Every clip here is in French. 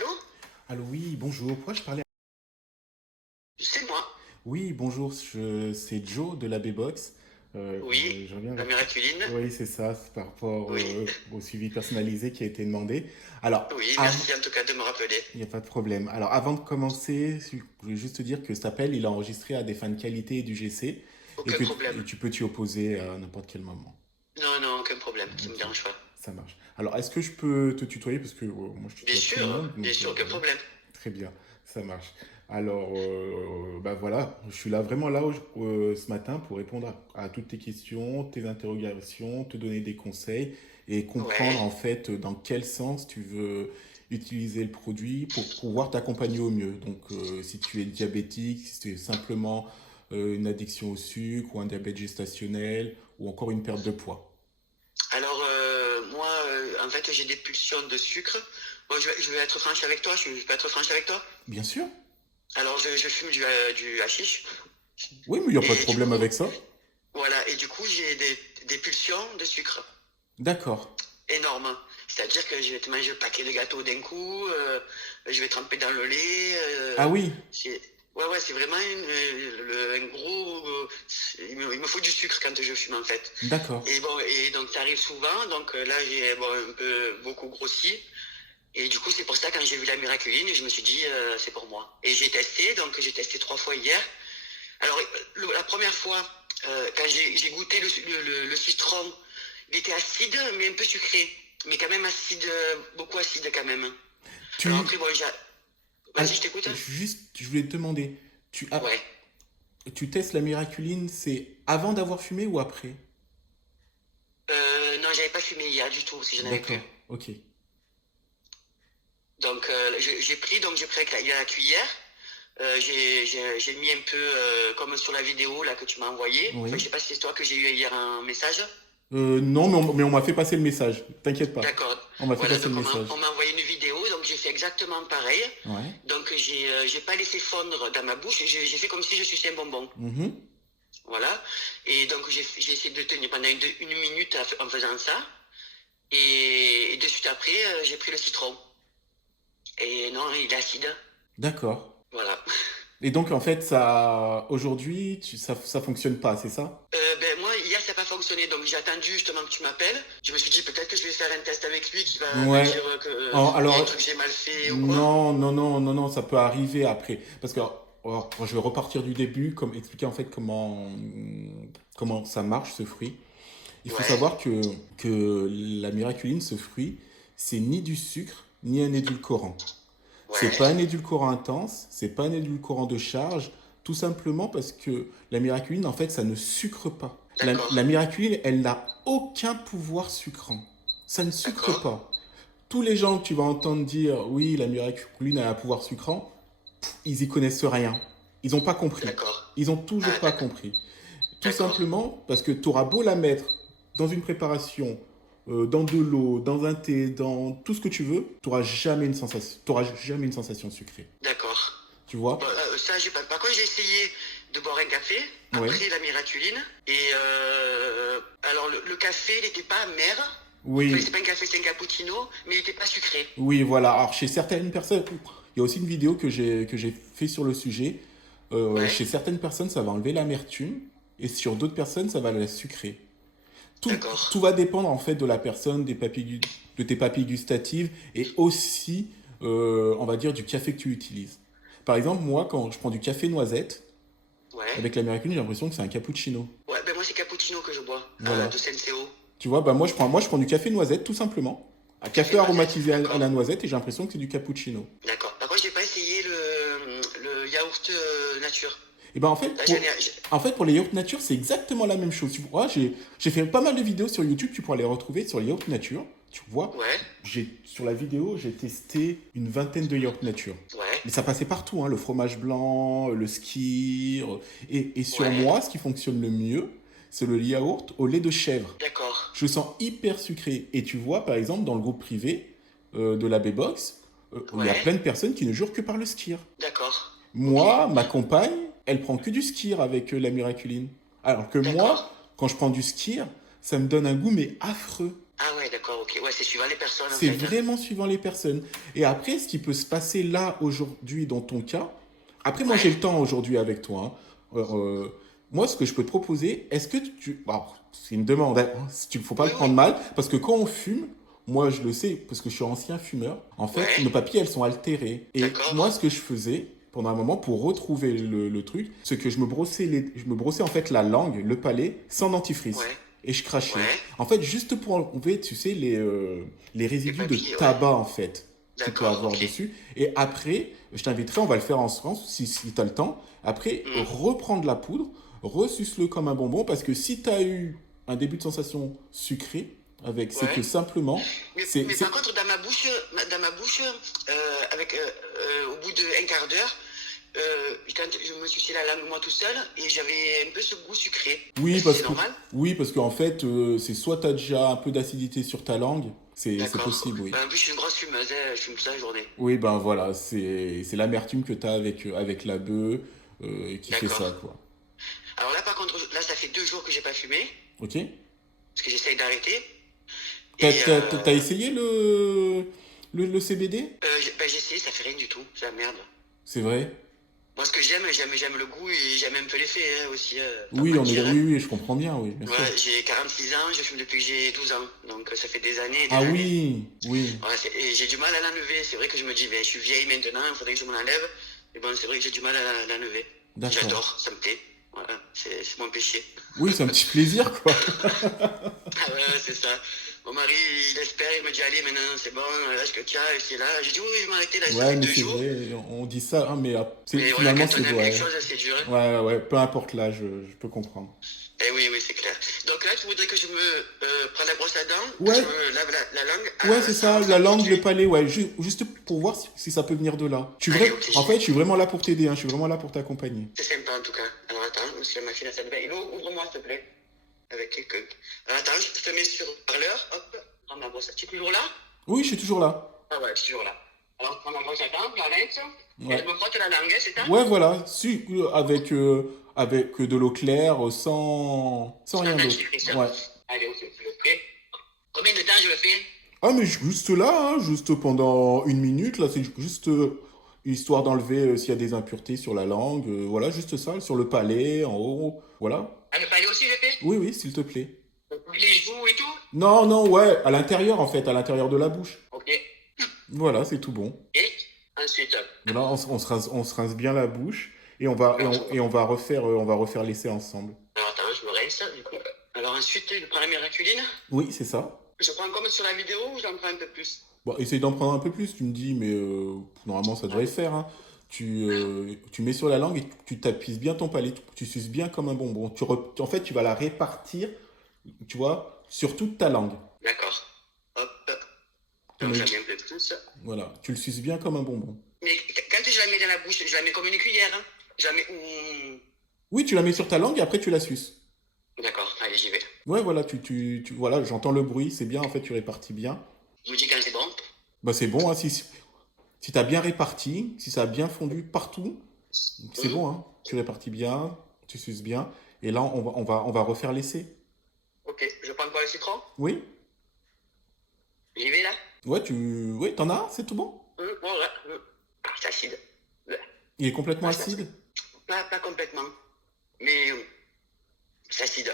allô? Allô, oui, bonjour. Pourrais-je parler? C'est moi. Oui, bonjour, c'est Joe de la B-Box. Oui, Je reviens la vers toi. Miraculine. Oui, c'est ça, c'est par rapport Oui, au suivi personnalisé qui a été demandé. Alors, oui, merci en tout cas de me rappeler. il n'y a pas de problème. Alors, avant de commencer, je voulais juste te dire que cet appel, il est enregistré à des fins de qualité et d'UGC et Aucun que problème. tu peux t'y opposer à n'importe quel moment. Non, non, aucun problème, ça me Ok, dérange pas. ça marche. Alors, est-ce que je peux te tutoyer? Parce que moi, je tutoie tout le monde, Bien donc sûr, aucun voilà. problème. Très bien, ça marche. Alors, bah voilà, je suis là vraiment là ce matin pour répondre à toutes tes questions, tes interrogations, te donner des conseils et comprendre Ouais. en fait dans quel sens tu veux utiliser le produit pour pouvoir t'accompagner au mieux. Donc, si tu es diabétique, si tu es simplement une addiction au sucre ou un diabète gestationnel ou encore une perte de poids. Alors, moi, en fait, j'ai des pulsions de sucre. Bon, je vais être franche avec toi, je peux être franche avec toi. Bien sûr. Alors, je fume du hashish. Oui, mais il n'y a pas de Et du problème coup, avec ça. voilà, et du coup, j'ai des pulsions de sucre D'accord. énormes. C'est-à-dire que je vais te manger le paquet de gâteaux d'un coup, je vais tremper dans le lait. Ah oui, Ouais, ouais, c'est vraiment un gros. Il me faut du sucre quand je fume en fait. d'accord. Et bon, et donc ça arrive souvent. Donc là, j'ai bon, un peu beaucoup grossi. Et du coup, c'est pour ça quand j'ai vu la Miraculine, je me suis dit c'est pour moi. Et j'ai testé. Donc j'ai testé 3 fois hier. Alors la première fois, quand j'ai goûté le citron, il était acide, mais un peu sucré. Mais quand même acide, beaucoup acide quand même. Alors Tu, après, bon, al- vas-y, je t'écoute. je voulais te demander, Ouais. tu testes la Miraculine, c'est avant d'avoir fumé ou après? Non, j'avais pas fumé hier du tout, si j'en avais plus. D'accord, ok. Donc j'ai pris, donc j'ai pris avec la cuillère. J'ai mis un peu comme sur la vidéo là que tu m'as envoyé. Enfin, je Oui. sais pas si c'est toi que j'ai eu hier un message. Non, mais on m'a fait passer le message. T'inquiète pas. D'accord. On m'a fait Voilà, passer donc le on message. m'a envoyé une vidéo, donc j'ai fait exactement pareil. Ouais. Donc j'ai pas laissé fondre dans ma bouche, j'ai fait comme si je suçais un bonbon. Mhm. Voilà. Et donc j'ai essayé de tenir pendant une minute en faisant ça. Et de suite après, j'ai pris le citron. Et non, il est acide. D'accord. Voilà. Et donc, en fait, aujourd'hui, ça fonctionne pas, c'est ça? Ben moi, hier, ça n'a pas fonctionné, donc j'ai attendu justement que tu m'appelles. Je me suis dit peut-être que je vais faire un test avec lui qui va me Ouais. dire que il y a un Alors, truc que j'ai mal fait ou quoi. non, non, non, non, non, ça peut arriver après. Parce que, alors, je vais repartir du début, comme expliquer en fait comment ça marche ce fruit. Il faut Ouais, savoir que la miraculine, ce fruit, c'est ni du sucre, ni un édulcorant. C'est ouais, pas un édulcorant intense, c'est pas un édulcorant de charge, tout simplement parce que la miraculine, en fait, ça ne sucre pas. d'accord, La miraculine, elle n'a aucun pouvoir sucrant. Ça ne sucre d'accord, pas. Tous les gens que tu vas entendre dire, oui, la miraculine a un pouvoir sucrant, ils y connaissent rien. Ils n'ont pas compris. d'accord. Ils ont toujours Ah, pas compris. Tout d'accord, simplement parce que tu auras beau la mettre dans une préparation, dans de l'eau, dans un thé, dans tout ce que tu veux, tu n'auras jamais jamais une sensation sucrée. d'accord. Tu vois? Bon, ça, j'ai pas. Par contre, j'ai essayé de boire un café Oui. après la miraculine. Et alors, le café, il n'était pas amer. Enfin, c'est Oui. pas un café, c'est un cappuccino, mais il n'était pas sucré. Oui, voilà. Alors, chez certaines personnes, il y a aussi une vidéo que j'ai fait sur le sujet. Ouais, Chez certaines personnes, ça va enlever l'amertume et sur d'autres personnes, ça va la sucrer. Tout, d'accord, tout va dépendre en fait de la personne, de tes papilles gustatives et aussi, on va dire, du café que tu utilises. Par exemple, moi, quand je prends du café noisette, ouais. avec l'américaine, j'ai l'impression que c'est un cappuccino. Ouais, ben moi, c'est cappuccino que je bois, Voilà. de Senseo. Tu vois, bah moi je prends du café noisette tout simplement. Un Café café noisette, aromatisé à d'accord. la noisette et j'ai l'impression que c'est du cappuccino. D'accord. Par contre, j'ai pas essayé le yaourt nature. Et ben Là, j'en ai. en fait, pour les yaourts nature, c'est exactement la même chose. Tu vois, j'ai fait pas mal de vidéos sur YouTube, tu pourras les retrouver sur les yaourts nature. Tu vois, Ouais, sur la vidéo, j'ai testé une vingtaine de yaourts nature. ouais, Mais ça passait partout, hein, le fromage blanc, le skyr. Et sur ouais. moi, ce qui fonctionne le mieux, c'est le yaourt au lait de chèvre. D'accord. Je le sens hyper sucré. Et tu vois, par exemple, dans le groupe privé de la B-Box, il y a Ouais, plein de personnes qui ne jurent que par le skyr. d'accord. Ok. Moi, ma compagne, elle prend que du skyr avec la miraculine. Alors que D'accord. moi, quand je prends du skyr, ça me donne un goût mais affreux. Ah ouais, d'accord, ok. Ouais, c'est suivant les personnes, en C'est fait, hein. vraiment suivant les personnes. Et après, ce qui peut se passer là, aujourd'hui, dans ton cas, après, moi, j'ai Ouais, le temps aujourd'hui avec toi, hein. Moi, ce que je peux te proposer, est-ce que tu... Bon, c'est une demande, hein. Il ne faut pas oui, le prendre oui. mal, parce que quand on fume, moi, je le sais, parce que je suis ancien fumeur, en fait, Ouais, nos papilles, elles sont altérées. Et moi, d'accord. ce que je faisais, pendant un moment, pour retrouver le truc, c'est que je me brossais, en fait, la langue, le palais, sans dentifrice. Ouais, Et je crachais. ouais. En fait, juste pour enlever, tu sais, les Les résidus de papilles, ouais. tabac, en fait, qu'il peut D'accord, avoir ok. dessus. Et après, je t'inviterai, on va le faire ensemble, si tu as le temps. Après, Mhm. reprendre la poudre, resuce-le comme un bonbon, parce que si tu as eu un début de sensation sucrée, avec, c'est que Ouais. simplement, Mais par contre, dans ma bouche, au bout d'un quart d'heure, quand je me suis la langue moi tout seul, et j'avais un peu ce goût sucré. oui, Est-ce que parce c'est que, normal? oui, parce qu'en fait, c'est soit tu as déjà un peu d'acidité sur ta langue, c'est D'accord. possible, oui. Ben, en plus, je suis une grosse fumeuse, hein, je fume toute la journée. Oui, ben voilà, c'est l'amertume que tu as avec la bœuf qui fait D'accord. ça, quoi. Alors là, par contre, là, ça fait 2 jours que j'ai pas fumé, Ok? parce que j'essaye d'arrêter. Et T'as essayé le CBD? ben, j'ai essayé, ça fait rien du tout, c'est la merde. C'est vrai? Moi, ce que j'aime le goût et j'aime un peu l'effet, hein, aussi, pas Oui, mentir, hein. oui, oui, je comprends bien, oui, bien sûr. Ouais, j'ai 46 ans, je fume depuis que j'ai 12 ans, donc ça fait des années et Ah des années. oui, oui, Ouais, et j'ai du mal à l'enlever, c'est vrai que je me dis, ben, je suis vieille maintenant, il faudrait que je me l'enlève, mais bon, c'est vrai que j'ai du mal à l'enlever. d'accord. J'adore, ça me plaît, voilà, c'est mon péché. Oui, c'est un petit plaisir, quoi. Ah ouais, c'est ça. Mon mari, il espère, il me dit, allez, maintenant, c'est bon, l'âge que tu as, c'est là. J'ai dit, oui, oui, je vais m'arrêter, là, ça Ouais, fait mais deux c'est jours. vrai, on dit ça, hein, mais Mais voilà, finalement, quand c'est on aime quelque vrai. chose, c'est dur, hein. Ouais, ouais, peu importe l'âge, je peux comprendre. Eh oui, oui, c'est clair. Donc là, tu voudrais que je me prenne la brosse à dents, que je Ouais, me lave la langue ouais, c'est ça, la sans langue, le produit. palais, ouais, juste pour voir si ça peut venir de là. Allez, ok, En j'y fait, je vais. suis vraiment là pour t'aider, hein, je suis vraiment là pour t'accompagner. C'est sympa en tout cas. Alors attends, monsieur ma fille, la salle de bain. Hello, ouvre-moi s'il te plaît. Avec quelqu'un. Alors attends, je te mets sur parleur. Hop, prends ma brosse. Tu es toujours là? Oui, je suis toujours là. Ah ouais, je suis toujours là. Alors, je prends ma brosse à dents, j'arrête. Et je Ouais. me frotte la langue, c'est ça? Ouais, voilà, avec de l'eau claire, sans Sans rien d'autre. dentifrice. Ouais. Allez, ok, je le fais. Combien de temps je le fais? Ah, mais juste là, hein, juste pendant 1 minute, là, c'est juste histoire d'enlever s'il y a des impuretés sur la langue, voilà, juste ça, sur le palais, en haut, voilà. Ah, le palais aussi, je le fais? Oui, oui, s'il te plaît. Les joues et tout? Non, non, ouais, à l'intérieur, en fait, à l'intérieur de la bouche. Ok. Voilà, c'est tout bon. Et ensuite, Voilà, on se rince bien la bouche et alors, on va refaire l'essai ensemble. attends, je me rince, du coup. Alors ensuite, je prends la miraculine. Oui, c'est ça. Je prends comme sur la vidéo ou j'en prends un peu plus? Bon, essaye d'en prendre un peu plus, tu me dis, mais normalement ça devrait Ouais. le faire, hein. Tu mets sur la langue et tu t'appuies bien ton palais, tu suces bien comme un bonbon. En fait, tu vas la répartir, tu vois, sur toute ta langue. D'accord. Hop. Ton Donc j'en œil- mets un peu plus. voilà, tu le suces bien comme un bonbon. Mais quand je la mets dans la bouche, je la mets comme une cuillère, hein. Je la mets. Oui, tu la mets sur ta langue et après tu la suces. D'accord, allez, j'y vais. Ouais, voilà, voilà, j'entends le bruit, c'est bien, en fait, tu répartis bien. Je me dis quand c'est bon. Bah, c'est bon, hein, si tu as bien réparti, si ça a bien fondu partout, c'est Hum, bon, hein. Tu répartis bien, tu suces bien. Et là, on va refaire l'essai. Ok, je prends quoi le citron? Oui? J'y vais là? Ouais, oui, t'en as un, c'est tout bon? Voilà. Ah, c'est acide. Ouais. Il est complètement Ah, c'est acide. acide? Pas complètement. Mais c'est acide.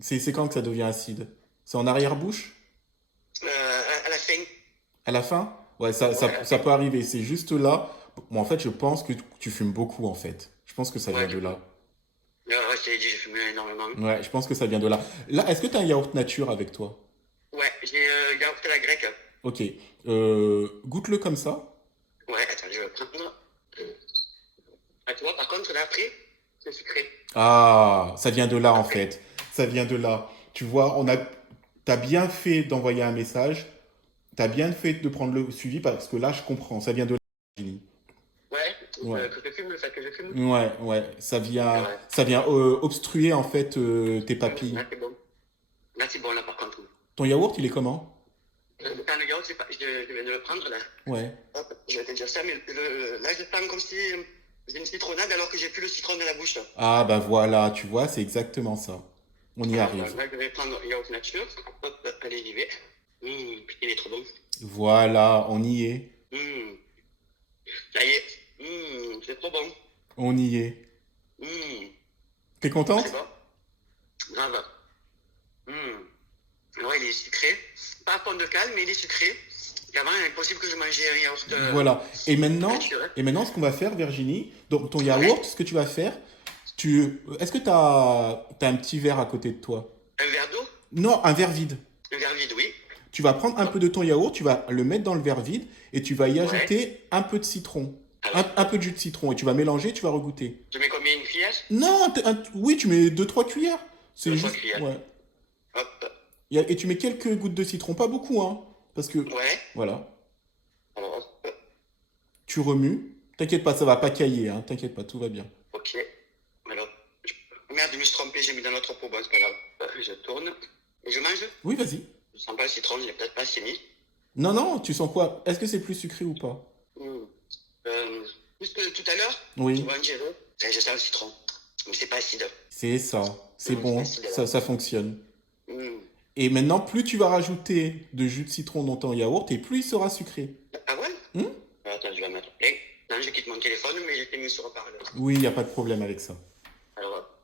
C'est quand que ça devient acide? C'est en arrière-bouche? À la fin. À la fin? Ouais, Ouais, à la ça fin. peut arriver. C'est juste là. Moi, en fait, je pense que tu fumes beaucoup, en fait. Je pense que ça vient Ouais, de du coup. là. Ouais, je t'ai dit, j'ai fumé énormément. Ouais, je pense que ça vient de là. Là, est-ce que tu as un yaourt nature avec toi? Ouais, j'ai yaourt à la grecque. Ok. Goûte-le comme ça. Ouais, attends, je vais prendre. Ah, tu vois, par contre, là, après, c'est sucré. Ah, ça vient de là, en Après. fait. Ça vient de là. Tu vois, t'as bien fait d'envoyer un message. T'as bien fait de prendre le suivi parce que là, je comprends. Ça vient de là, Virginie. Ouais, Ouais. que je fume, le fait que je fume. Ouais, ouais. Ouais. Ça vient obstruer, en fait, tes papilles. Là, c'est bon. Là, c'est bon, là, par contre. Ton yaourt, il est comment? Le yaourt, je viens de le prendre, là. Ouais. Hop, je vais te dire ça, mais là, je sens comme si j'ai une citronnade alors que j'ai plus le citron dans la bouche. Ah, bah voilà, tu vois, c'est exactement ça. On y Alors, arrive. là, je vais prendre yaourt nature. Hop, allez, j'y vais. Putain, il est trop bon. Voilà, on y est. Mmh, ça y est. C'est trop bon. On y est. Mmh, T'es c'est contente? bon. Grave. Ouais, il est sucré. Pas à fond de cale, mais il est sucré. Et avant, il est impossible que je mangeais un yaourt Voilà. nature. Hein. Et maintenant, ce qu'on va faire, Virginie, donc ton Ouais. yaourt, ce que tu vas faire, est-ce que t'as un petit verre à côté de toi? Un verre d'eau. Non, un verre vide. Un verre vide, oui. Tu vas prendre un Hop. peu de ton yaourt, tu vas le mettre dans le verre vide et tu vas y Ouais. ajouter un peu de citron. Alors, Un peu de jus de citron et tu vas mélanger, tu vas regoûter. je mets combien une cuillère? Non, oui, tu mets deux trois cuillères. C'est Deux, trois juste. cuillères. Ouais. Hop. Et tu mets quelques gouttes de citron, pas beaucoup, hein. Parce que, Ouais. voilà, Alors, hop. tu remues. T'inquiète pas, ça va pas cailler, hein. T'inquiète pas, tout va bien. Ok. Alors, merde, je me suis trompé, j'ai mis dans l'autre pot. Bon, c'est pas grave. Je tourne. Et je mange. Oui, vas-y. Je sens pas le citron, je l'ai peut-être pas assez mis. Non, non, tu sens quoi? Est-ce que c'est plus sucré ou pas? Mmh. Plus que tout à l'heure, tu Oui, vois, Angelo, je sens le citron. Mais c'est pas acide. c'est ça. C'est C'est bon, acide là. ça fonctionne. Mmh. Et maintenant, plus tu vas rajouter de jus de citron dans ton yaourt, et plus il sera sucré. Ah ouais? Hmm. Attends, je vais mettre plein. Non, je quitte mon téléphone, mais j'ai mis sur haut-parleur. Oui, il n'y a pas de problème avec ça. Alors, hop.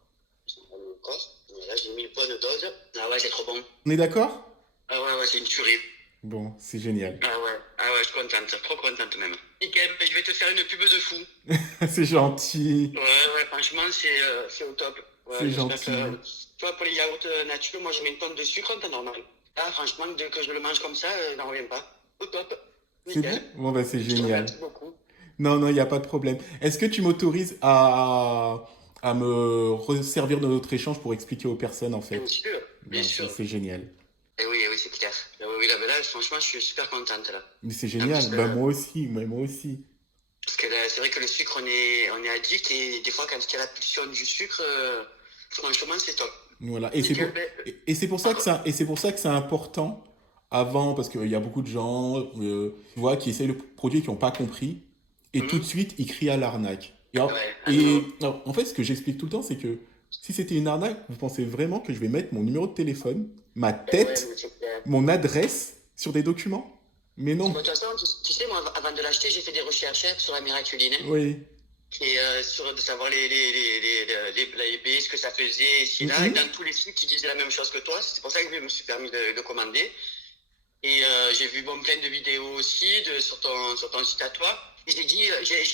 Je prends le coffre. Là, j'ai mis le pot de dose. Ah ouais, c'est trop bon. On est d'accord? Ah ouais, c'est une tuerie. Bon, c'est génial. Ah ouais, je suis contente. Trop contente même. Nickel, ben, je vais te faire une pub de fou. C'est gentil. Ouais, franchement, c'est au top. Ouais, C'est j'espère gentil. que, tu vois, pour les yaourts nature, moi, je mets une tonne de sucre en temps normal. Là, franchement, dès que je le mange comme ça, j'en reviens pas. Au top. C'est bon? Nickel. Bon, bah, c'est Je te génial. remercie beaucoup. Non, non, il n'y a pas de problème. Est-ce que tu m'autorises à me resservir de notre échange pour expliquer aux personnes, en Bien fait? sûr, bien Ben, sûr. c'est génial. Eh oui, c'est clair. Là, franchement, je suis super contente, là. Mais c'est En plus, génial. Ben, moi aussi, moi aussi. parce que là, c'est vrai que le sucre, on est addict, et des fois, quand il y a la pulsion du sucre, franchement, c'est top. Voilà. Nickel, ben, Et c'est pour ça que ça, et c'est pour ça que c'est important avant, parce qu'il y a beaucoup de gens, tu vois, qui essayent le produit qui n'ont pas compris, et tout de suite, ils crient à l'arnaque. ouais, à nouveau. Alors, en fait, ce que j'explique tout le temps, c'est que si c'était une arnaque, vous pensez vraiment que je vais mettre mon numéro de téléphone, ma Ben ouais, tête, mais c'est clair. mon adresse sur des documents? Mais Bon, non. de toute façon, tu sais, moi, avant de l'acheter, j'ai fait des recherches sur la miraculine. Hein, Oui. et sur de savoir les pays, ce que ça faisait ici, là. Et Mhm. dans tous les sites qui disaient la même chose que toi, c'est pour ça que je me suis permis de commander. Et j'ai vu bon, plein de vidéos aussi sur ton site à toi. Et j'ai dit,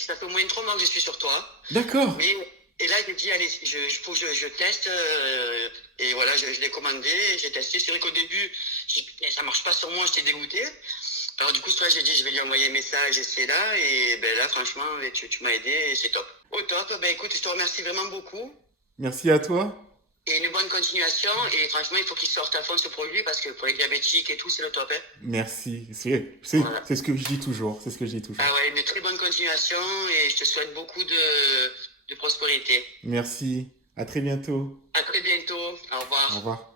ça fait au moins 3 mois que je suis sur toi. D'accord. Mais, et là, j'ai dit, allez, faut que je teste. Et voilà, je l'ai commandé, j'ai testé. C'est vrai qu'au début, ça marche pas sur moi, j'étais dégoûté. Alors du coup, toi, j'ai dit, je vais lui envoyer un message, et c'est là. Et ben là, franchement, tu m'as aidé, et c'est top. Au top, ben écoute, je te remercie vraiment beaucoup. Merci à toi. Et une bonne continuation. Et franchement, il faut qu'il sorte à fond ce produit, parce que pour les diabétiques et tout, c'est le top. Hein. Merci. Voilà. C'est ce que je dis toujours. C'est ce que je dis toujours. Ah ouais, une très bonne continuation, et je te souhaite beaucoup de prospérité. Merci. À très bientôt. À très bientôt. Au Au revoir. revoir.